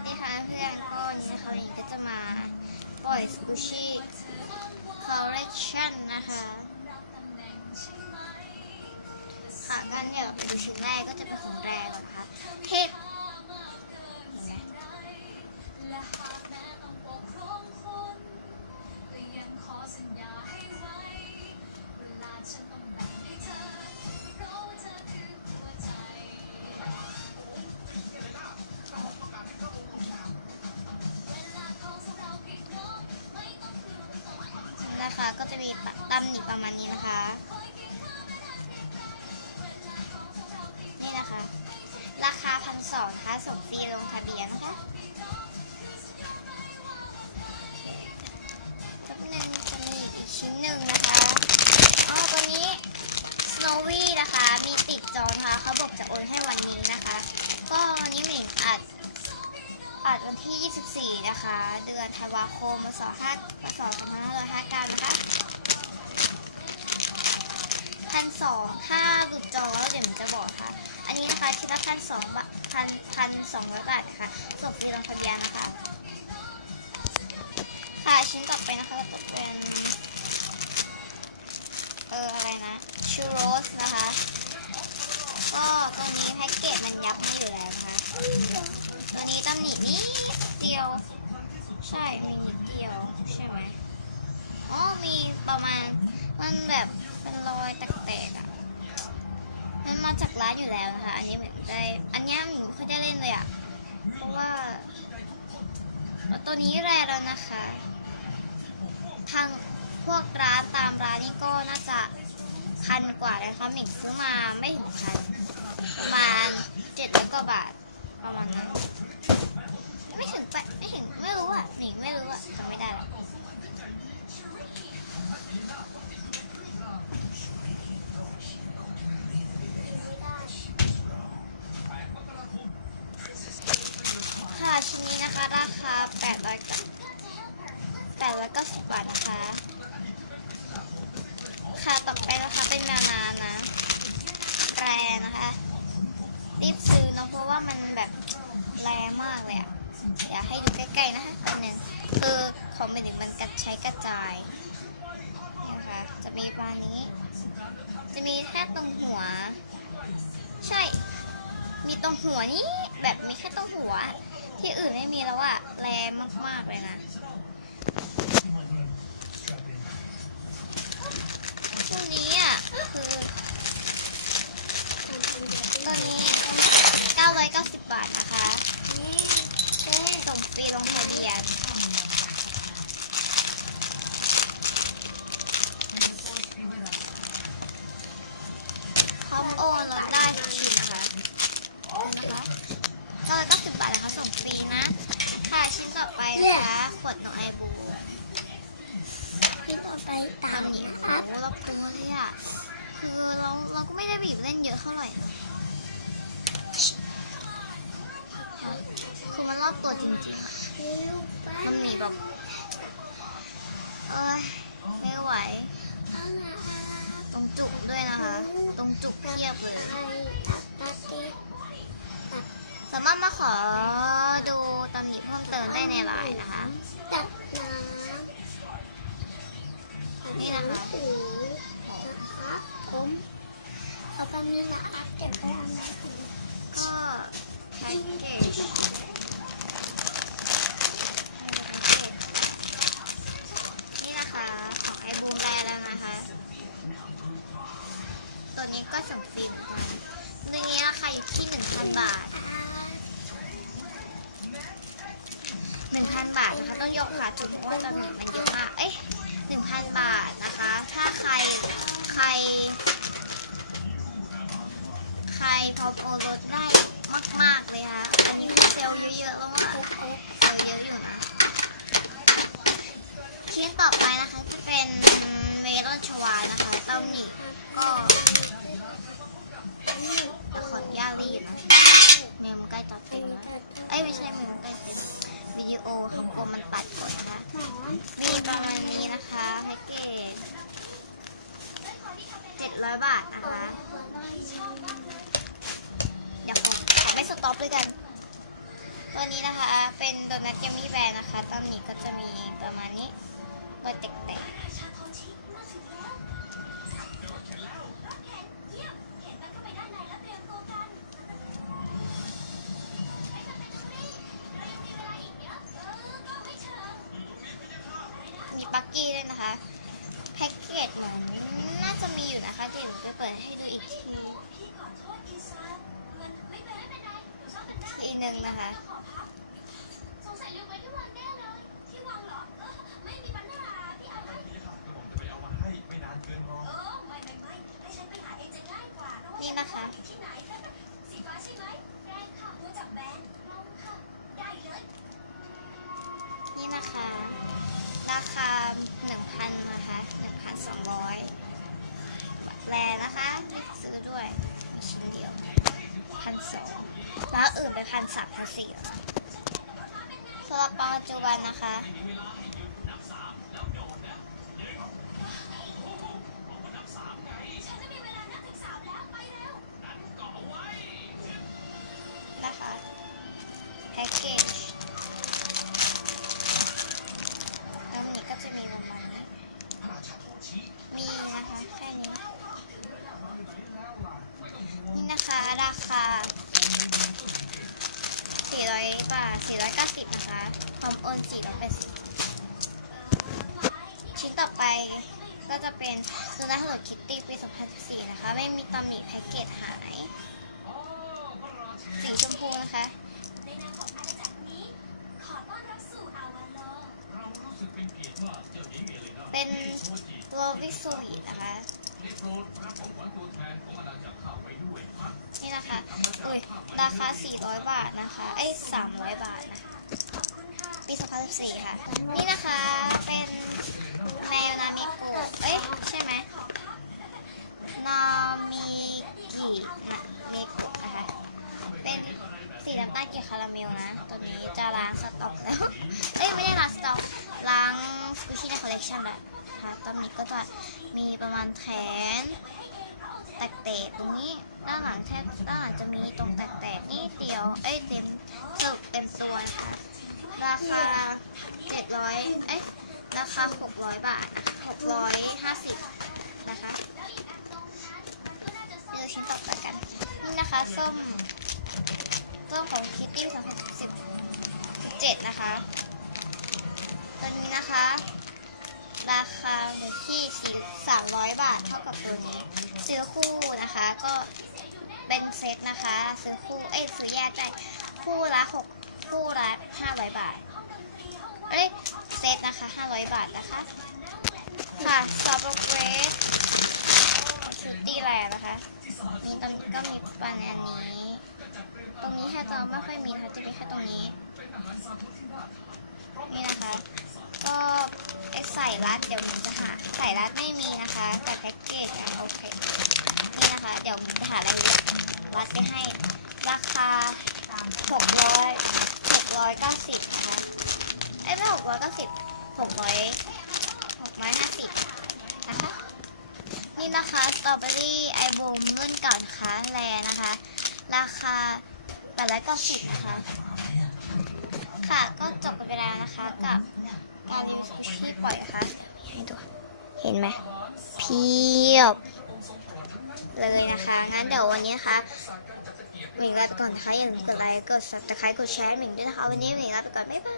วัสดีค่ะเพื่อนก็นี้นะคะหญิงก็จะมาปล่อยสกูชี่คอลเลคชันนะคะค่ะกันเดี๋ยวไปดูชิ้นแรกก็จะเป็นของแรก่อนนะคะเห็ดนะคะก็จะมีตำหนิประมาณนี้นะคะนี่นะคะราคา1,200นะคะส่งฟรีลงทะเบียนนะคะก็จะมีอีกชิ้นหนึ่งนะคะตัวนี้ Snowy นะคะมีติดจอนะคะเขาบอกจะโอนให้วันนี้นะคะก็วันนี้หมิงอัดวันที่ 24 นะคะเดือนธันวาคม2559นะคะ1,200ถ้าหลุดจอแล้วเดี๋ยวหมิงจะบอกค่ะอันนี้นะคะชิ้นละ1,200 บาท1,200 บาทนะคะส่งฟรีลงทะเบียนนะคะค่ะชิ้นต่อไปนะคะก็จะเป็นอะไรนะชูโรสนะคะก็ตัวนี้แพ็กเกจมันยับไม่อยู่แล้วนะคะตัวนี้ตำหนินิดเดียวใช่มีนิดเดียวใช่ไหมมีประมาณมันแบบเป็นรอยแตกๆอ่ะมันมาจากร้านอยู่แล้วนะคะอันนี้เหมือนได้อันนี้หนูไม่ได้เล่นเลยอ่ะเพราะว่าตัวนี้แรแล้วนะคะทางพวกร้านตามร้านนี่ก็น่าจะ1,000 กว่าเลยค่ะหมิงซื้อมาไม่ถึง1,000ประมาณ700 กว่าบาทประมาณนั้นไม่ถึงไม่รู้อ่ะหมิงไม่รู้อ่ะทำไม่ได้แล้วค่ะชิ้นนี้นะคะราคา890 บาทนะคะค่ะต่อไปนะคะเป็นนานานะแรงนะคะรีบซื้อเนาะเพราะว่ามันแบบแรงมากเลยอ่ะอยากให้ดูใกล้ๆนะคะอันหนึ่งคือของเป็นอย่างมันใช้กระจายนี่นะคะจะมีปลานี้จะมีแค่ตรงหัวใช่มีตรงหัวนี้แบบมีแค่ตรงหัวที่อื่นไม่มีแล้วอะแรงมากๆเลยนะตัวนี้อ่ะคือตัวนี้990 บาทนะคะส่งฟรีลงทะเบียนพร้อมโอนลดได้ทุกชิ้นนะคะ990 บาทนะคะส่งฟรีนะค่ะชิ้นต่อไปนะคะขวดนมไอบูที่ต่อไปตามนี้ค่ะเราปรุงเลยอ่ะคือเราก็ไม่ได้บีบเล่นเยอะเท่าไหร่คือมันรอบตัวจริงๆมันมีแบบไม่ไหวตรงจุกด้วยนะคะตรงจุกเพียบเลยสามารถมาขอดูตำหนิเพิ่มเติมได้ในไลน์นะคะนี่นะคะผมขอฟังนี่นะคะเก็บไว้ทำไมก็แพ็กเกจนี่นะคะของไอบูมแปรแล้วนะคะตัวนี้ก็ส่งฟรีเหมือนกันตัวนี้ราคาอยู่ที่ 1,000 บาท 1,000 บาทนะคะต้องยกขาจุดเพราะว่าตอนนี้มันเยอะมาก1,000 บาทนะคะถ้าใครพอโอนลดได้มากๆเลยค่ะอันนี้มีเซลล์เยอะๆแล้วว่าเซลล์เยอะอยู่นะชิ้นต่อไปนะคะจะเป็นเมลอนชวานะคะเต้าหนีก็ขออนุญาตรีบนะเมลมันใกล้ตัดเต็มแล้วไม่ใช่เมลมันใกล้เต็มวิดีโอของผมมันตัดก่อนนะคะมีประมาณนี้นะคะแพ็กเกจ700 บาทนะคะเดี๋ยวขอไปสต็อปด้วยกันตัว ตัวนี้นะคะเป็นโดนัทยัมมี่แบร์นะคะตำหนิก็จะมีประมาณนี้รอยแตกมีปักกี้ด้วยนะคะแพ็กเกจเหมือนน่าจะมีอยู่นะคะเดี๋ยวหนูจะเปิดให้ดูอีกทีหนึ่งนะคะนี่นะคะนี่นะคะราคา 1,000 นะคะ 1,200 แลนะคะไม่ซื้อด้วยมีชิ้นเดียว 1,200 แล้วอื่นไป 1,300 1,400 สำหรับปัจจุบันนะคะแพ็กเกจแล้วนี่ก็จะมีประมาณนี้มีนะคะแค่นี้นี่นะคะราคา400 บาท 490 นะคะพร้อมโอน480 ชิ้นต่อไปก็จะเป็นโดนัทฮัลโหลคิตตี้ปี 2014 นะคะไม่มีตำหนิแพ็กเกจหายสีชมพูนะคะเป็นโรบิสูอินะคะนี่นะคะอุ้ยราคา400 บาทนะคะ300 บาทนะปี 2014 ค่ะนี่นะคะเป็นแมวนามิโกะใช่ไหมนามิกินะเมโกะนะคะเป็นสีน้ำตาลเกี่ยวคาราเมลนะตัวนี้จะล้างสต็อกแล้วไม่ได้ล้างสต็อกล้างสกูชี่ในคอลเลคชันแล้วค่ะตอนนี้ก็จะมีประมาณแขนแตกๆตรงนี้ด้านหลังจะมีตรงแตกๆนี่เดียวเต็มตัวนะคะราคาราคา600 บาทนะคะ650นะคะดูชิ้นต่อไปกันนี่นะคะส้มของคิตตี้2017นะคะตัวนี้นะคะราคาอยู่ที่300 บาทเท่ากับตัวนี้ซื้อคู่นะคะก็เป็นเซตนะคะซื้อคู่ซื้อแยกได้คู่ละ500 บาทเซตนะคะ500 บาทนะคะค่ะซอฟต์เวร์คิตตี้แลนด์นะคะมีตรงนี้ก็มีประมาณนี้ตรงนี้แค่จะไม่ค่อยมีนะคะจะมีแค่ตรงนี้นี่นะคะก็ใส่รัดเดี๋ยวผมจะหาใส่รัดไม่มีนะคะแต่แพ็กเกจโอเคนี่นะคะเดี๋ยวผมจะหารายละเอียดรัดไปให้ราคา690นะคะไม่690 650นะคะนี่นะคะสตรอเบอรี่ไอบูมรุ่นเก่านะคะแลนะคะราคา890นะคะค่ะก็จบกันไปแล้วนะคะกับการรีวิวสกูชี่ปล่อยนะคะให้ดูเห็นไหมเพียบเลยนะคะงั้นเดี๋ยววันนี้นะคะหมิงลาไปก่อนนะคะอย่าลืมกดไลค์กด Subscribe กดแชร์หมิงด้วยนะคะวันนี้หมิงลาไปก่อนบ๊ายบาย